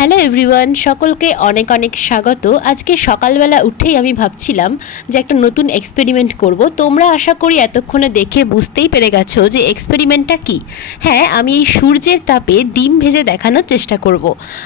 Hello everyone সকলকে অনেক অনেক স্বাগত। আজকে সকালবেলা উঠেই আমি ভাবছিলাম যে একটা নতুন এক্সপেরিমেন্ট করব। তোমরা আশা করি এতক্ষণে দেখে বুঝতেই পেরে গেছো যে এক্সপেরিমেন্টটা কি। হ্যাঁ আমি এই সূর্যের তাপে ডিম ভেজে দেখানোর চেষ্টা করব।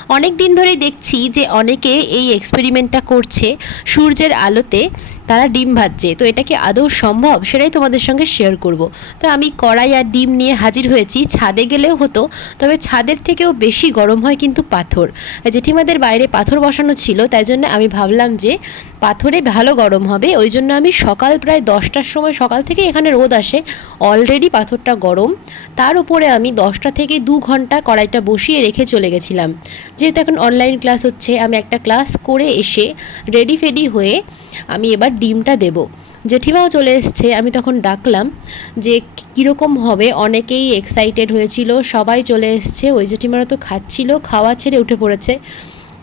অনেক দিন ধরেই দেখছি যে অনেকে এই এক্সপেরিমেন্টটা করছে সূর্যের আলোতে। তারা ডিম ভাজছে। তো এটা কি আদৌ সম্ভব? সেটাই তোমাদের সঙ্গে শেয়ার করব। তো আমি কড়াই আর ডিম নিয়ে হাজির হয়েছি। ছাদে গেলেও হতো, তবে ছাদের থেকেও বেশি গরম হয় কিন্তু পাথর। জেঠিমাদের বাইরে পাথর বসানো ছিল, তাই জন্য আমি ভাবলাম যে পাথরে ভালো গরম হবে। ওই জন্য আমি সকাল প্রায় দশটার সময়, সকাল থেকে এখানে রোদ আসে অলরেডি পাথরটা গরম। তার উপরে আমি দশটা থেকে দু ঘণ্টা কড়াইটা বসিয়ে রেখে চলে গেছিলাম। যেহেতু এখন অনলাইন ক্লাস হচ্ছে, আমি একটা ক্লাস করে এসে রেডি ফেডি হয়ে আমি এবার ডিমটা দেব। জেঠিমাও চলে এসছে, আমি তখন ডাকলাম যে কীরকম হবে, অনেকেই এক্সাইটেড হয়েছিল, সবাই চলে এসছে, ওই জেঠিমারা তো খাচ্ছিল, খাওয়া ছেড়ে উঠে পড়েছে।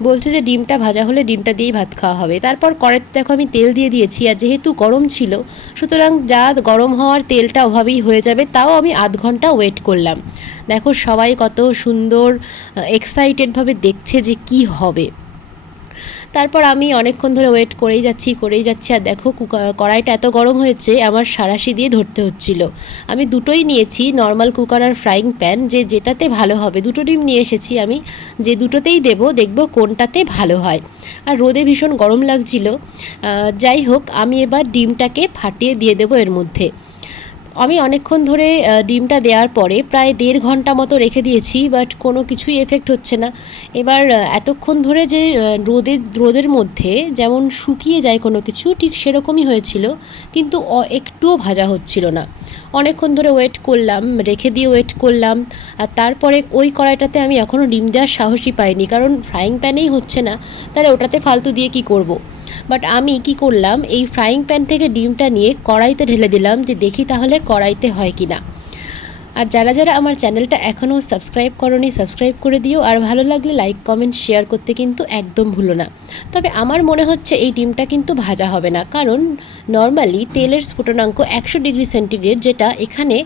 বলছে যে ডিমটা ভাজা হলে ডিমটা দিয়েই ভাত খাওয়া হবে। তারপর কড়াইতে দেখো আমি তেল দিয়ে দিয়েছি, আর যেহেতু গরম ছিল, সুতরাং যা গরম হওয়ার তেলটা ওভাবেই হয়ে যাবে, তাও আমি আধ ঘণ্টা ওয়েট করলাম। দেখো সবাই কত সুন্দর এক্সাইটেডভাবে দেখছে যে কি হবে। তারপর আমি অনেকক্ষণ ধরে ওয়েট করেই যাচ্ছি করেই যাচ্ছি, আর দেখো কড়াইটা এত গরম হয়েছে, আমার সারাশি দিয়ে ধরতে হচ্ছিল। আমি দুটোই নিয়েছি নর্মাল কুকার আর ফ্রাইং প্যান যে যেটাতে ভালো হবে। দুটো ডিম নিয়ে এসেছি আমি, যে দুটোতেই দেব, দেখব কোনটাতে ভালো হয়। আর রোদে ভীষণ গরম লাগছিল। যাই হোক, আমি এবার ডিমটাকে ফাটিয়ে দিয়ে দেবো এর মধ্যে। আমি অনেকক্ষণ ধরে ডিমটা দেওয়ার পরে প্রায় দেড় ঘণ্টা মতো রেখে দিয়েছি বাট কোনো কিছুই এফেক্ট হচ্ছে না এবার এতক্ষণ ধরে যে রোদের রোদের মধ্যে যেমন শুকিয়ে যায় কোনো কিছু, ঠিক সেরকমই হয়েছিল, কিন্তু একটুও ভাজা হচ্ছিল না অনেকক্ষণ ধরে ওয়েট করলাম, রেখে দিয়ে ওয়েট করলাম, আর তারপরে ওই কড়াইটাতে আমি এখনও ডিম দেওয়ার সাহসই পাইনি, কারণ ফ্রাইং প্যানেই হচ্ছে না, তাহলে ওটাতে ফালতু দিয়ে কি করব। বাট আমি কি করলাম? এই ফ্রাইং প্যান থেকে ডিমটা নিয়ে কড়াইতে ঢেলে দিলাম যে দেখি তাহলে কড়াইতে হয় কি না আর যারা যারা আমার চ্যানেলটা এখনও সাবস্ক্রাইব করনি সাবস্ক্রাইব করে দিও। আর ভালো লাগলে লাইক কমেন্ট শেয়ার করতে কিন্তু একদম ভুলো না। তবে আমার মনে হচ্ছে এই ডিমটা কিন্তু ভাজা হবে না। কারণ নর্মালি তেলের স্ফুটনাঙ্ক একশো ডিগ্রি সেন্টিগ্রেড যেটা এখানে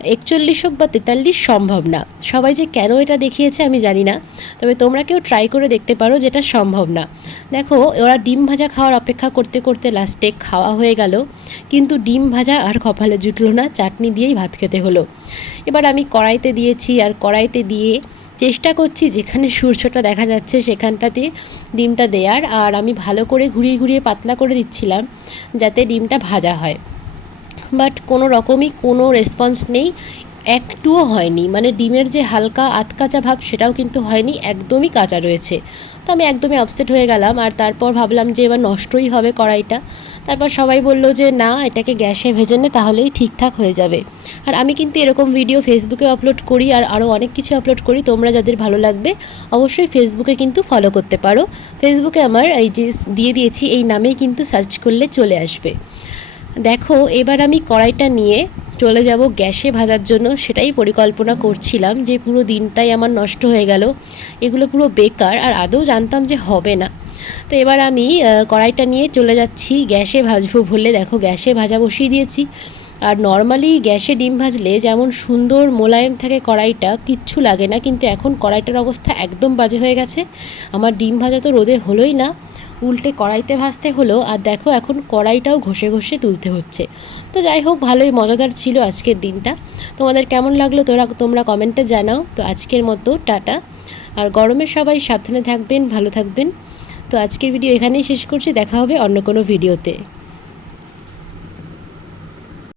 একচল্লিশ হোক বা তেতাল্লিশ সম্ভব না। সবাই যে কেন এটা দেখিয়েছে আমি জানি না। তবে তোমরা কেউ ট্রাই করে দেখতে পারো যেটা সম্ভব না। দেখো, ওরা ডিম ভাজা খাওয়ার অপেক্ষা করতে করতে লাস্টে খাওয়া হয়ে গেল। কিন্তু ডিম ভাজা আর কপালে জুটলো না, চাটনি দিয়েই ভাত খেতে হলো। এবার আমি কড়াইতে দিয়েছি আর কড়াইতে দিয়ে চেষ্টা করছি যেখানে সূর্যটা দেখা যাচ্ছে সেখানটাতে ডিমটা দেওয়ার আর আমি ভালো করে ঘুরিয়ে ঘুরিয়ে পাতলা করে দিচ্ছিলাম যাতে ডিমটা ভাজা হয়। বাট কোনো রকমই কোনো রেসপন্স নেই। একটুও হয়নি। মানে ডিমের যে হালকা আতকাচা ভাব সেটাও কিন্তু হয়নি। একদমই কাঁচা রয়েছে। তো আমি একদমই আপসেট হয়ে গেলাম। আর তারপর ভাবলাম যে এবার নষ্টই হবে কড়াইটা। তারপর সবাই বলল যে, না, এটাকে গ্যাসে ভেজে নে, তাহলেই ঠিকঠাক হয়ে যাবে। আর আমি কিন্তু এরকম ভিডিও ফেসবুকে আপলোড করি আর আরও অনেক কিছু আপলোড করি। তোমরা যাদের ভালো লাগবে, অবশ্যই ফেসবুকে কিন্তু ফলো করতে পারো। ফেসবুকে আমার এই যে, দিয়ে দিয়েছি, এই নামেই কিন্তু সার্চ করলে চলে আসবে। দেখো, এবার আমি কড়াইটা নিয়ে চলে যাব গ্যাসে ভাজার জন্য। সেটাই পরিকল্পনা করছিলাম যে পুরো দিনটাই আমার নষ্ট হয়ে গেল। এগুলো পুরো বেকার আর আদৌ জানতাম যে হবে না। তো এবার আমি কড়াইটা নিয়ে চলে যাচ্ছি গ্যাসে ভাজবো বলে। দেখো, গ্যাসে ভাজা বসিয়ে দিয়েছি। আর নর্মালি গ্যাসে ডিম ভাজলে যেমন সুন্দর মোলায়েম থাকে কড়াইটা, কিচ্ছু লাগে না। কিন্তু এখন কড়াইটার অবস্থা একদম বাজে হয়ে গেছে। আমার ডিম ভাজা তো রোদে হলোই না। উল্টে কড়াইতে ভাজতে হলো আর দেখো এখন কড়াইটাও ঘষে ঘষে তুলতে হচ্ছে। তো যাই হোক, ভালোই মজাদার ছিল আজকের দিনটা। তোমাদের কেমন লাগল তোরা, তোমরা কমেন্টে জানাও। তো আজকের মতো, টাটা। আর গরমে সবাই সাবধানে থাকবেন, ভালো থাকবেন। তো আজকের ভিডিও এখানেই শেষ করছি, দেখা হবে অন্য কোনো ভিডিওতে।